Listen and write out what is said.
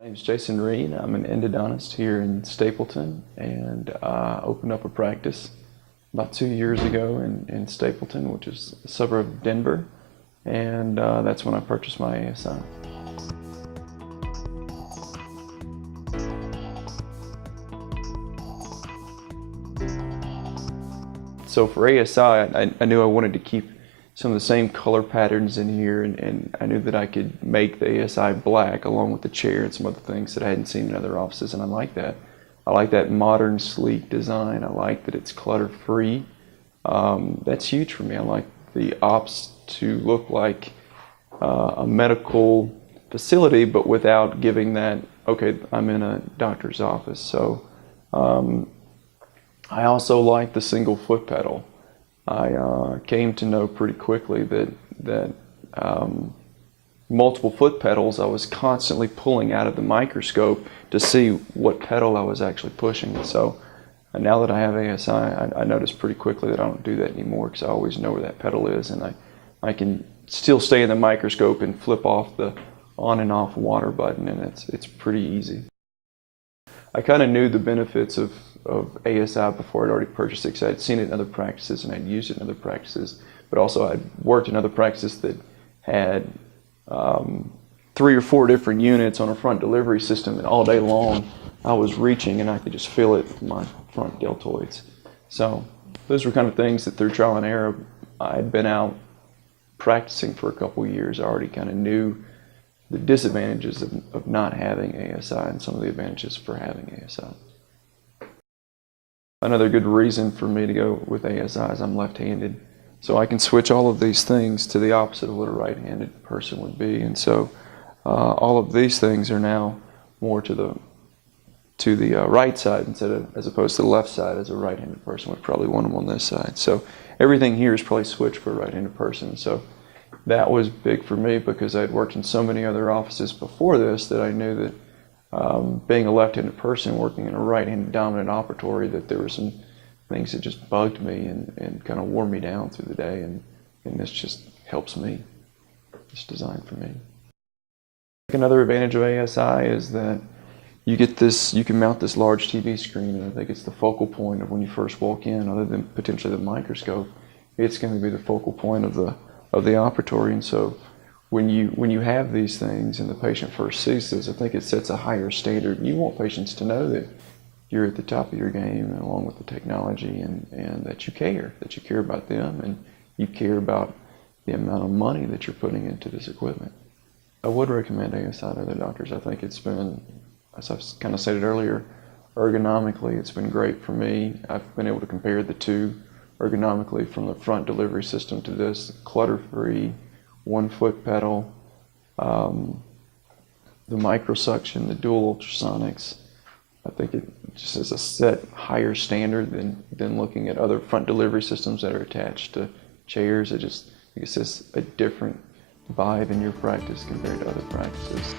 My name is Jason Reed. I'm an endodontist here in Stapleton, and opened up a practice about 2 years ago in Stapleton, which is a suburb of Denver, and that's when I purchased my ASI. So for ASI, I knew I wanted to keep some of the same color patterns in here, and I knew that I could make the ASI black along with the chair and some other things that I hadn't seen in other offices, and I like that. I like that modern, sleek design. I like that it's clutter-free. That's huge for me. I like the ops to look like a medical facility, but without giving that, okay, I'm in a doctor's office. So I also like the single foot pedal. I came to know pretty quickly that multiple foot pedals I was constantly pulling out of the microscope to see what pedal I was actually pushing. So now that I have ASI, I noticed pretty quickly that I don't do that anymore, because I always know where that pedal is, and I can still stay in the microscope and flip off the on and off water button, and it's pretty easy. I kind of knew the benefits of ASI before I'd already purchased it, because I'd seen it in other practices and I'd used it in other practices, but also I'd worked in other practices that had 3 or 4 different units on a front delivery system, and all day long I was reaching and I could just feel it with my front deltoids. So those were kind of things that through trial and error, I'd been out practicing for a couple of years. I already kind of knew the disadvantages of not having ASI and some of the advantages for having ASI. Another good reason for me to go with ASI is I'm left-handed, so I can switch all of these things to the opposite of what a right-handed person would be, and so all of these things are now more to the right side as opposed to the left side, as a right-handed person would probably want them on this side. So everything here is probably switched for a right-handed person. So that was big for me, because I'd worked in so many other offices before this that I knew that being a left-handed person working in a right-handed dominant operatory, that there were some things that just bugged me and kind of wore me down through the day, and this just helps me. It's designed for me. Another advantage of ASI is that you can mount this large TV screen, and I think it's the focal point of when you first walk in, other than potentially the microscope. It's going to be the focal point of the operatory, and so when you have these things and the patient first sees this, I think it sets a higher standard. You want patients to know that you're at the top of your game, along with the technology, and that you care about them, and you care about the amount of money that you're putting into this equipment. I would recommend ASI to other doctors. I think it's been, as I've kind of stated earlier, ergonomically it's been great for me. I've been able to compare the two ergonomically, from the front delivery system to this clutter-free 1-foot pedal, the microsuction, the dual ultrasonics. I think it just is a set higher standard than looking at other front delivery systems that are attached to chairs. It says a different vibe in your practice compared to other practices.